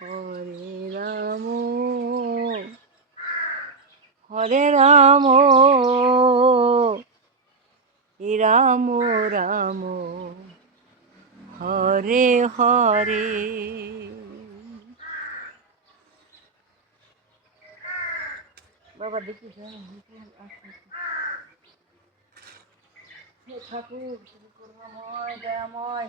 হরে রাম হরে রাম রাম রাম হরে হরে বাবা দেখি হ্যাঁ, আচ্ছা, আচ্ছা। ঠাকুর করুণাময় দয়াময়